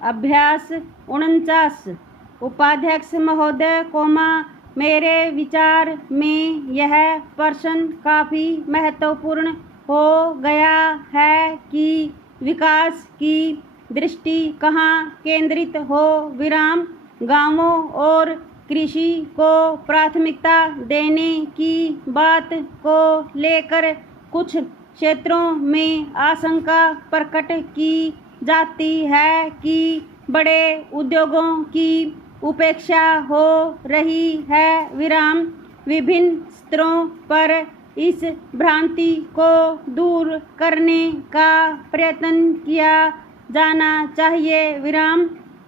अभ्यास 49। उपाध्यक्ष महोदय, मेरे विचार में यह प्रश्न काफ़ी महत्वपूर्ण हो गया है कि विकास की दृष्टि कहाँ केंद्रित हो। गांवों और कृषि को प्राथमिकता देने की बात को लेकर कुछ क्षेत्रों में आशंका प्रकट की जाती है कि बड़े उद्योगों की उपेक्षा हो रही है। विभिन्न स्तरों पर इस भ्रांति को दूर करने का प्रयत्न किया जाना चाहिए।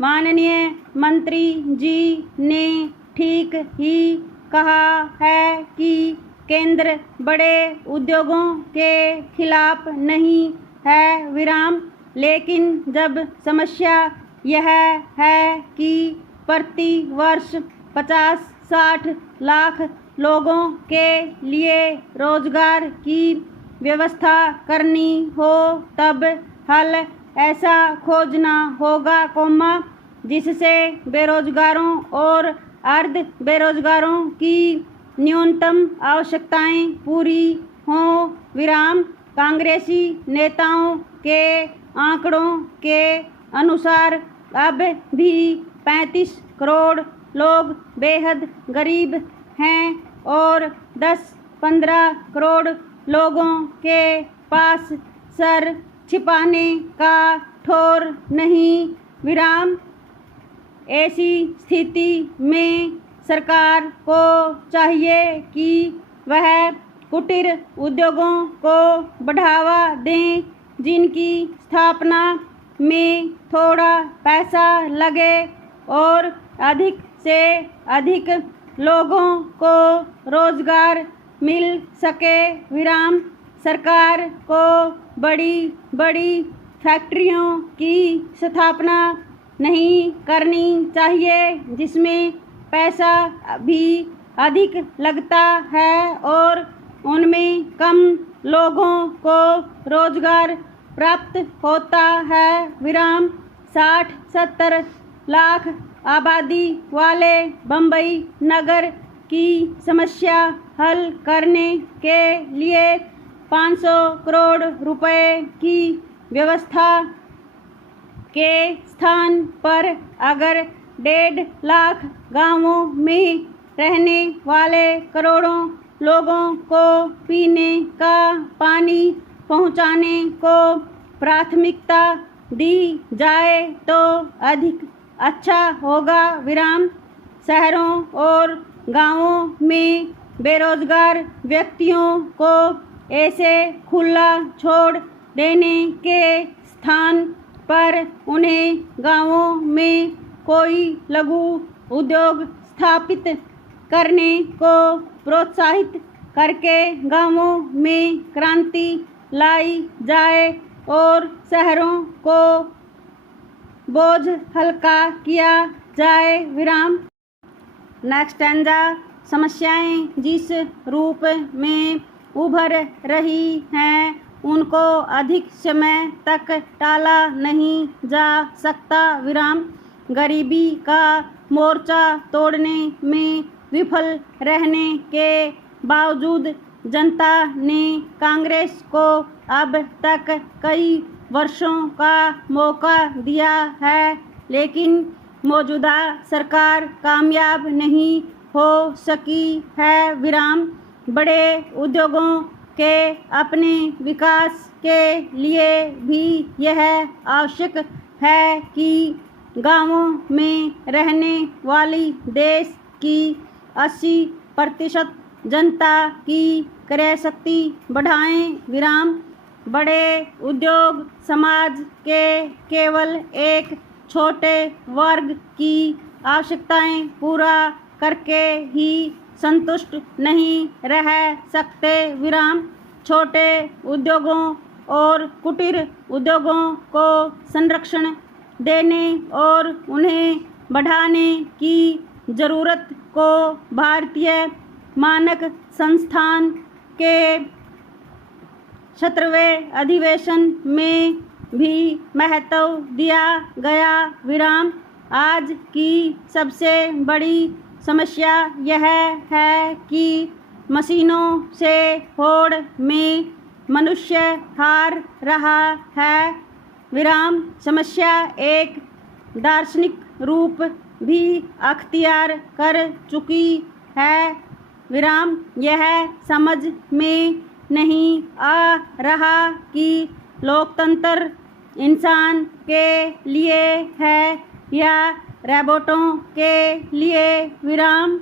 माननीय मंत्री जी ने ठीक ही कहा है कि केंद्र बड़े उद्योगों के खिलाफ नहीं है। लेकिन जब समस्या यह है कि प्रति वर्ष 50-60 लाख लोगों के लिए रोजगार की व्यवस्था करनी हो, तब हल ऐसा खोजना होगा, जिससे बेरोजगारों और अर्ध बेरोजगारों की न्यूनतम आवश्यकताएं पूरी हों। कांग्रेसी नेताओं के आंकड़ों के अनुसार अब भी 35 करोड़ लोग बेहद गरीब हैं और 10-15 करोड़ लोगों के पास सर छिपाने का ठौर नहीं। ऐसी स्थिति में सरकार को चाहिए कि वह कुटीर उद्योगों को बढ़ावा दें, जिनकी स्थापना में थोड़ा पैसा लगे और अधिक से अधिक लोगों को रोजगार मिल सके। सरकार को बड़ी बड़ी फैक्ट्रियों की स्थापना नहीं करनी चाहिए, जिसमें पैसा भी अधिक लगता है और उनमें कम लोगों को रोजगार प्राप्त होता है। 60-70 लाख आबादी वाले बम्बई नगर की समस्या हल करने के लिए 500 करोड़ रुपए की व्यवस्था के स्थान पर अगर 1.5 लाख गांवों में रहने वाले करोड़ों लोगों को पीने का पानी पहुंचाने को प्राथमिकता दी जाए तो अधिक अच्छा होगा। शहरों और गांवों में बेरोजगार व्यक्तियों को ऐसे खुला छोड़ देने के स्थान पर उन्हें गांवों में कोई लघु उद्योग स्थापित करने को प्रोत्साहित करके गांवों में क्रांति लाई जाए और शहरों को बोझ हल्का किया जाए। नेक्स्ट समस्याएं जिस रूप में उभर रही हैं उनको अधिक समय तक टाला नहीं जा सकता। गरीबी का मोर्चा तोड़ने में विफल रहने के बावजूद जनता ने कांग्रेस को अब तक कई वर्षों का मौका दिया है, लेकिन मौजूदा सरकार कामयाब नहीं हो सकी है। बड़े उद्योगों के अपने विकास के लिए भी यह आवश्यक है कि गांवों में रहने वाली देश की 80% जनता की क्रय शक्ति बढ़ाएं। बड़े उद्योग समाज के केवल एक छोटे वर्ग की आवश्यकताएं पूरा करके ही संतुष्ट नहीं रह सकते। छोटे उद्योगों और कुटीर उद्योगों को संरक्षण देने और उन्हें बढ़ाने की ज़रूरत को भारतीय मानक संस्थान के 17वें अधिवेशन में भी महत्व दिया गया। विराम। आज की सबसे बड़ी समस्या यह है कि मशीनों से होड़ में मनुष्य हार रहा है। विराम। समस्या एक दार्शनिक रूप भी अख्तियार कर चुकी है। विराम। यह समझ में नहीं आ रहा कि लोकतंत्र इंसान के लिए है या रोबोटों के लिए। विराम।